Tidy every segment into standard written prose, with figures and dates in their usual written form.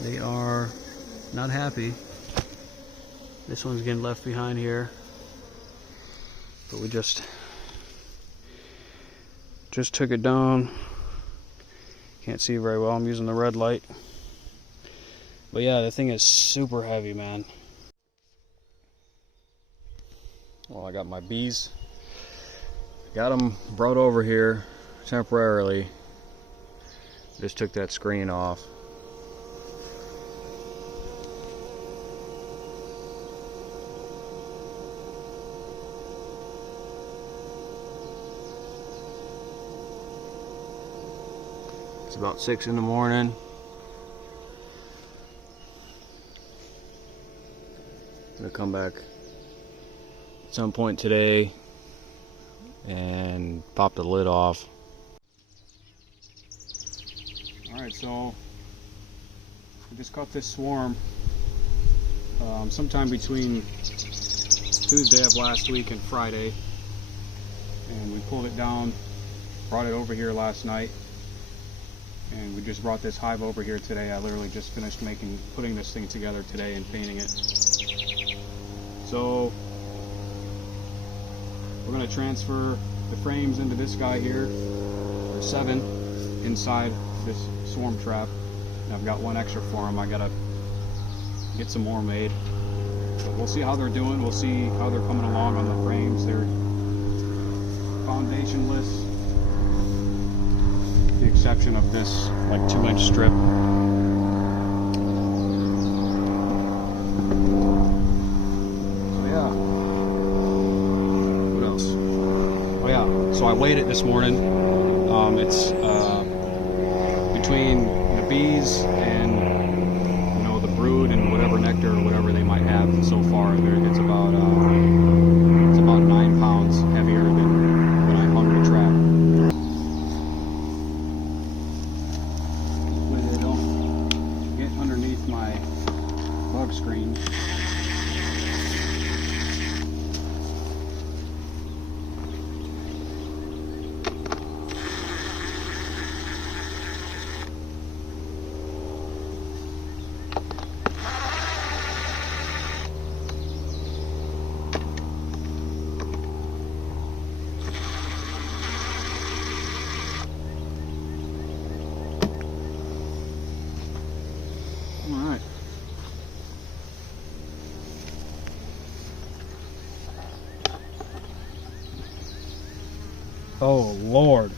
They are not happy. This one's getting left behind here. But we just took it down. Can't see very well, I'm using the red light. But yeah, the thing is super heavy, man. Well, I got my bees. Got them brought over here temporarily. Just took that screen off. It's about 6 in the morning. I'm gonna come back at some point today and pop the lid off. Alright, so I just caught this swarm sometime between Tuesday of last week and Friday, and we pulled it down, brought it over here last night, and we just brought this hive over here today. I literally just finished putting this thing together today and painting it. So we're going to transfer the frames into this guy here. There's 7 inside this swarm trap, and I've got 1 extra for them. I gotta get some more made, but we'll see how they're doing. We'll see how they're coming along on the frames. They're foundationless, with the exception of this like 2-inch strip. So yeah, what else? Oh yeah, so I weighed it this morning. It's between the bees and, you know, the brood and whatever nectar or whatever they might have so far, it's about 9 pounds heavier than when I hung the trap. Hopefully they don't get underneath my bug screen. Alright. Oh Lord.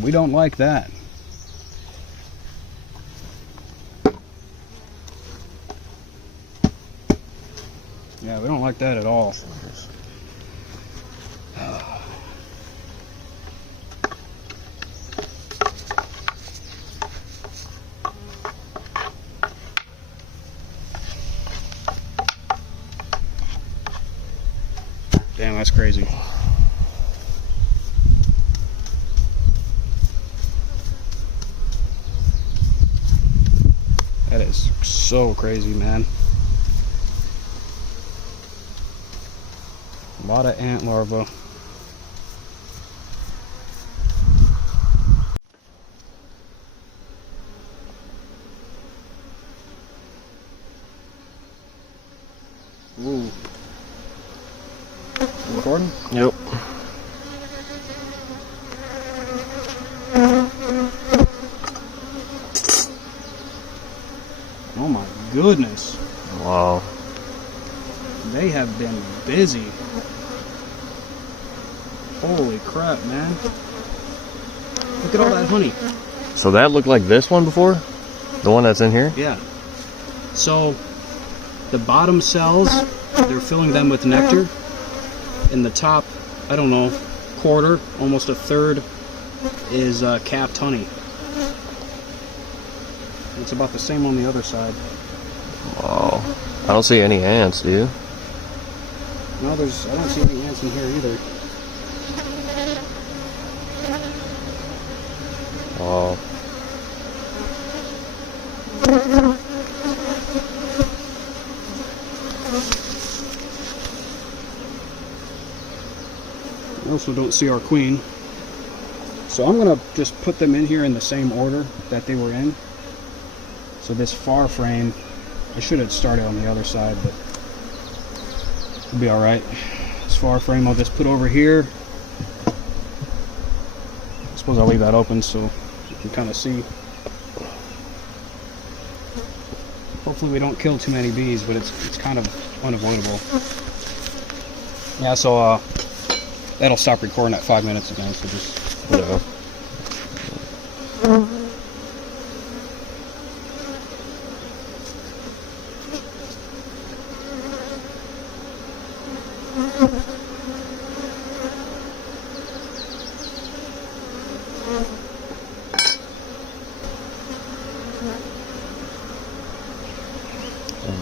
We don't like that. Yeah, we don't like that at all. Damn, that's crazy. That is so crazy, man. A lot of ant larvae. Ooh. Recording? Yep. Oh my goodness. Wow. They have been busy. Holy crap, man. Look at all that honey. So that looked like this one before? The one that's in here? Yeah. So the bottom cells, they're filling them with nectar. In the top, I don't know, quarter, almost a third, is capped honey. It's about the same on the other side. Wow. I don't see any ants, do you? No, I don't see any ants in here either. Wow. We also don't see our queen. So I'm gonna just put them in here in the same order that they were in. So this far frame, I should have started on the other side, but it'll be all right. This far frame I'll just put over here. I suppose I'll leave that open so you can kind of see. Hopefully we don't kill too many bees, but it's kind of unavoidable. Yeah, so that'll stop recording at 5 minutes again, so just... Yeah.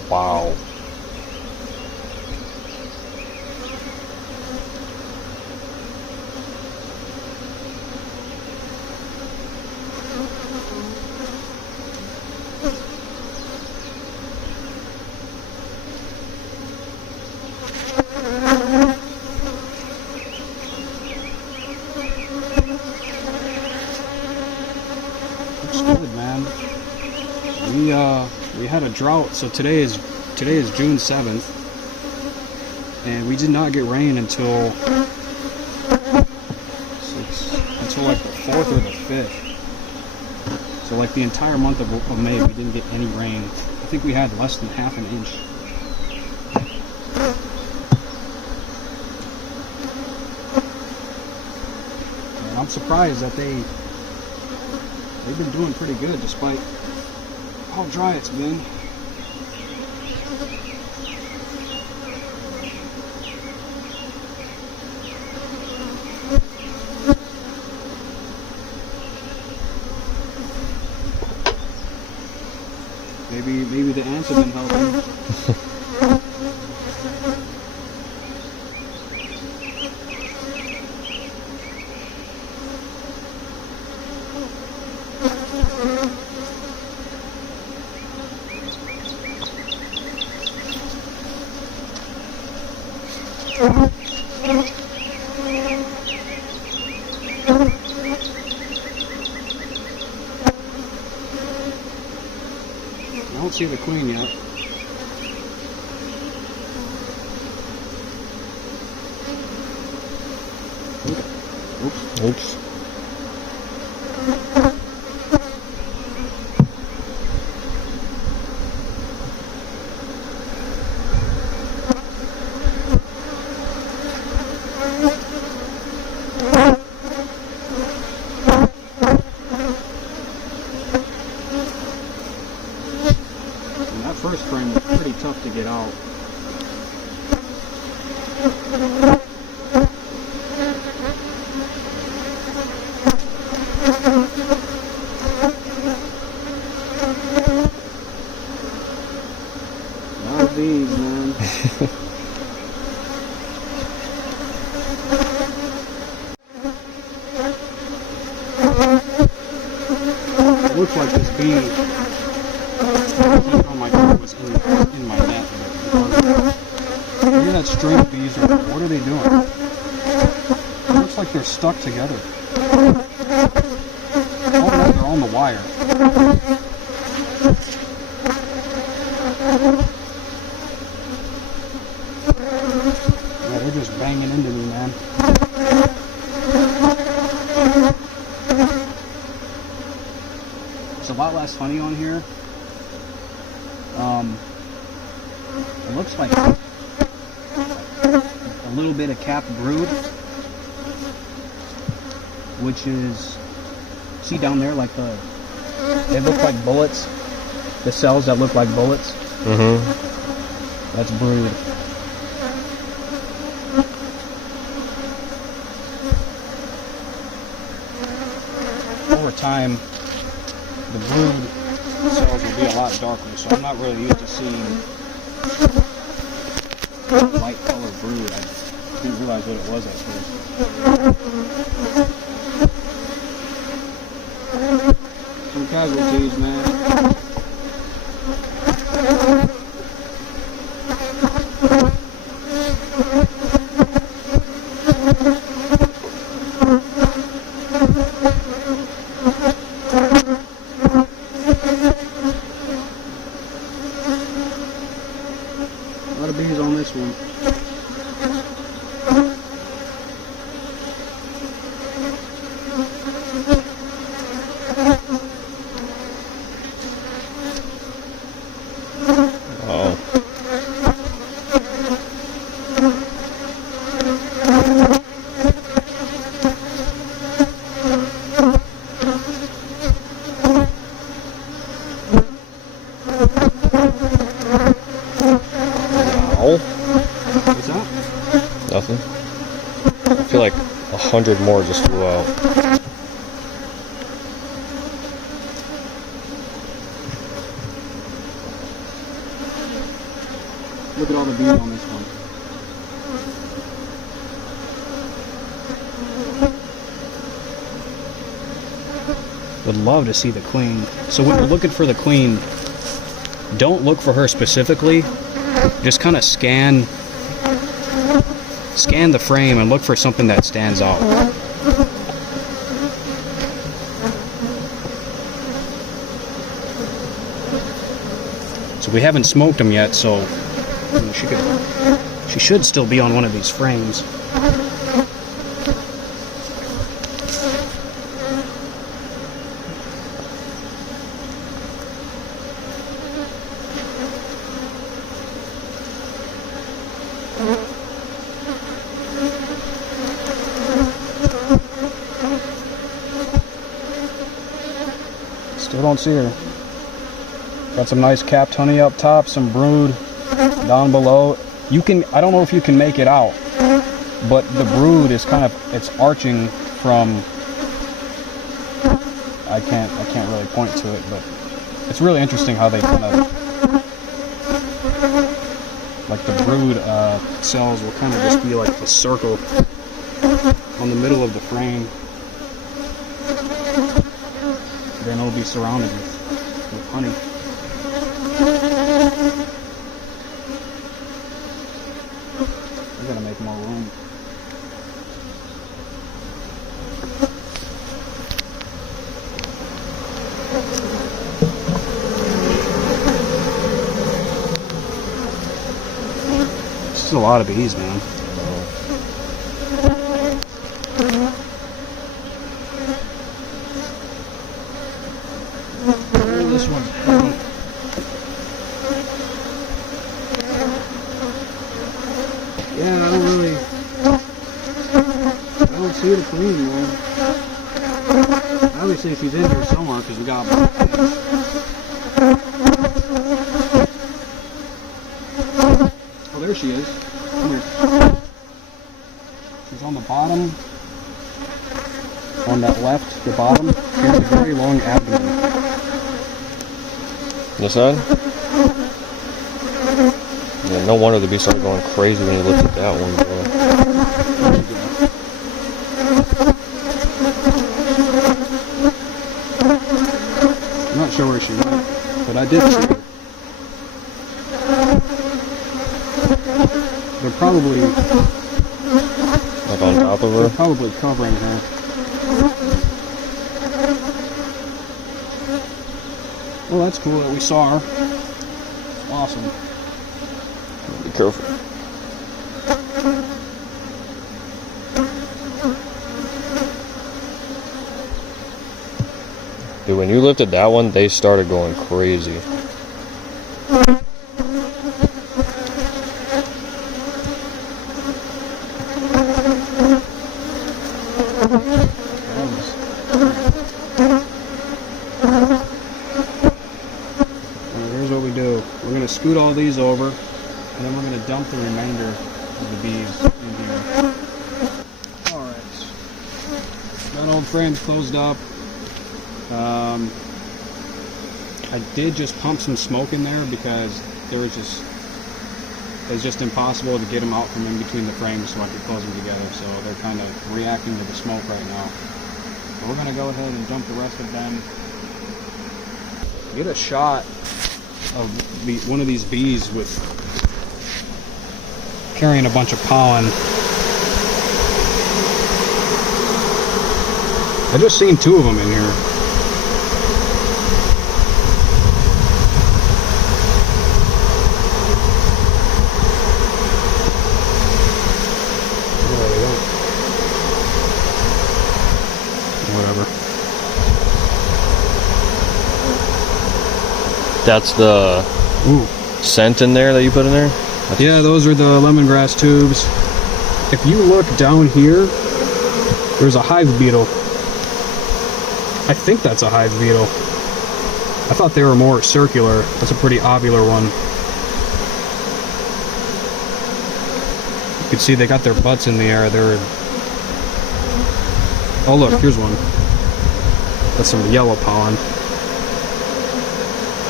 Wow. Looks good, man. We had a drought, so today is June 7th, and we did not get rain until like the 4th or the 5th. So like the entire month of May, we didn't get any rain. I think we had less than half an inch. And I'm surprised that they've been doing pretty good despite how dry it's been. Maybe the ants have been helping. I don't see the queen yet. Oops. Oops. That first frame was pretty tough to get out. Not these, man. It looks like this bee on my car was in my net. Look at that string of bees. What are they doing? It looks like they're stuck together. Oh, no, they're on the wire. Yeah, they're just banging into me, man. There's a lot less honey on here. It looks like a little bit of capped brood, which is, see down there, like they look like bullets. The cells that look like bullets. Mm-hmm. That's brood. Over time, the brood cells will be a lot darker, so I'm not really used to seeing light color brood. I didn't realize what it was at first. Some casualties, man. nothing. I feel like 100 more just flew out. Look at all the bees on this one. Would love to see the queen. So when you're looking for the queen, don't look for her specifically. Just kind of scan the frame and look for something that stands out. So we haven't smoked them yet, so she should still be on one of these frames. Still don't see her. Got some nice capped honey up top, some brood down below. I don't know if you can make it out, but the brood is it's arching from, I can't really point to it, but it's really interesting how they like the brood cells will kind of just be like a circle on the middle of the frame. Then it'll be surrounded with honey. We gotta make more room. This is a lot of bees, man. This one's heavy. Yeah, I don't see the queen, man. Obviously she's in here somewhere because we got oh, there she is. Come here. She's on the bottom. On that left, the bottom. She has a very long abdomen. This side? Yeah, no wonder the bees started going crazy when you looked at that one, bro. I'm not sure where she went, but I did see her. They're probably like on top of her? They're probably covering her. Well, that's cool that we saw her. Awesome. Be careful. Dude, when you lifted that one, they started going crazy. Here's what we do. We're going to scoot all these over, and then we're going to dump the remainder of the bees in here. Alright. That old frame's closed up. I did just pump some smoke in there because it was just impossible to get them out from in between the frames so I could close them together. So they're kind of reacting to the smoke right now. But we're going to go ahead and dump the rest of them. Get a shot of one of these bees with carrying a bunch of pollen. I just seen 2 of them in here. Whatever. That's the scent in there that you put in there? Yeah, those are the lemongrass tubes. If you look down here, there's a hive beetle. I think that's a hive beetle. I thought they were more circular. That's a pretty ovular one. can see they got their butts in the air. They're... Oh look, here's one. That's some yellow pollen.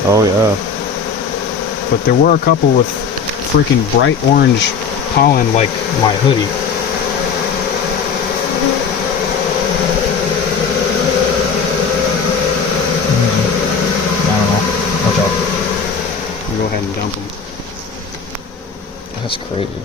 Oh yeah. But there were a couple with freaking bright orange pollen like my hoodie. I don't know. Watch out. I'll go ahead and dump them. That's crazy.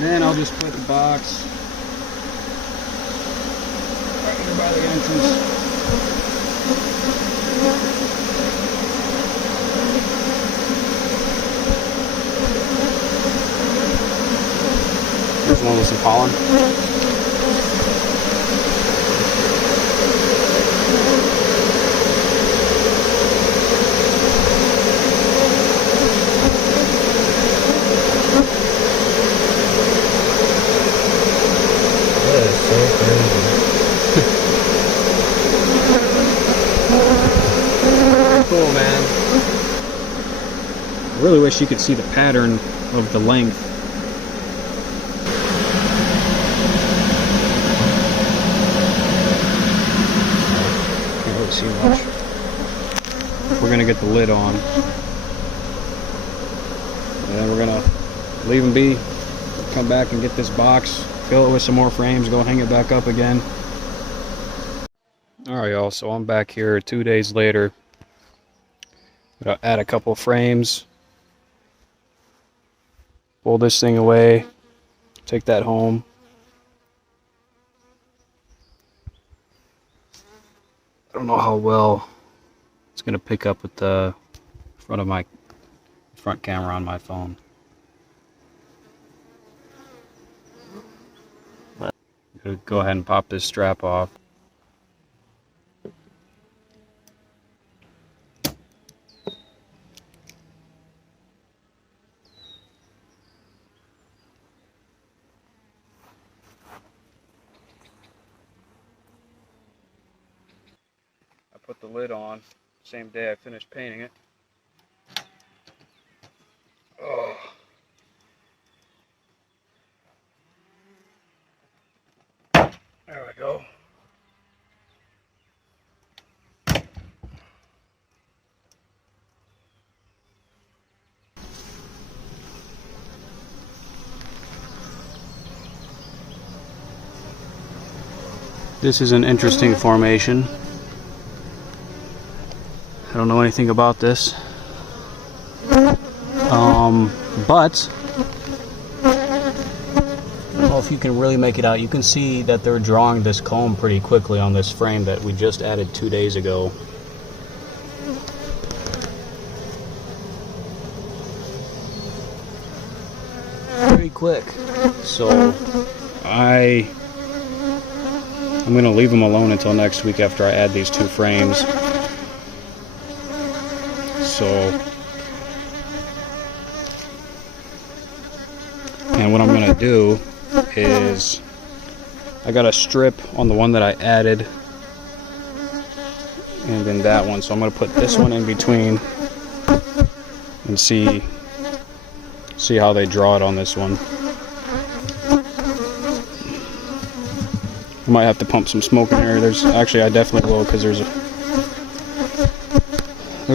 Then I'll just put the box right here by the entrance. There's one with some pollen. That is so crazy. Cool, man. I really wish you could see the pattern of the length. Can't really see much. We're gonna get the lid on, and then we're gonna leave them be. Come back and get this box, fill it with some more frames, go hang it back up again. Alright y'all, so I'm back here 2 days later. Gonna add a couple frames, pull this thing away, take that home. I don't know how well it's gonna pick up with the front of my front camera on my phone. Go ahead and pop this strap off. I put the lid on same day I finished painting it. Oh. There we go. This is an interesting formation. I don't know anything about this. But I don't know if you can really make it out. You can see that they're drawing this comb pretty quickly on this frame that we just added 2 days ago. Pretty quick. So I'm gonna leave them alone until next week after I add these 2 frames. So, and what I'm gonna do is I got a strip on the one that I added and then that one, so I'm gonna put this one in between and see how they draw it on this one. I might have to pump some smoke in here. I definitely will, because there's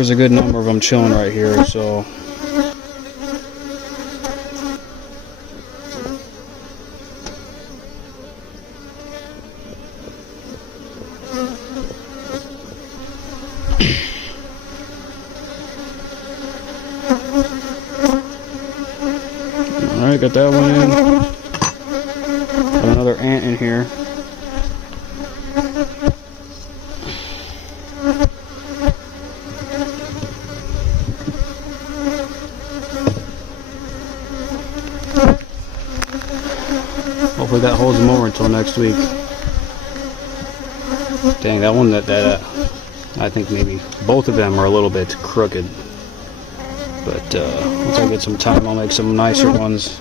a good number of them chilling right here, so alright, got that one in. Got another ant in here. Hopefully that holds them over until next week. Dang, that one, I think maybe both of them are a little bit crooked. But once I get some time, I'll make some nicer ones.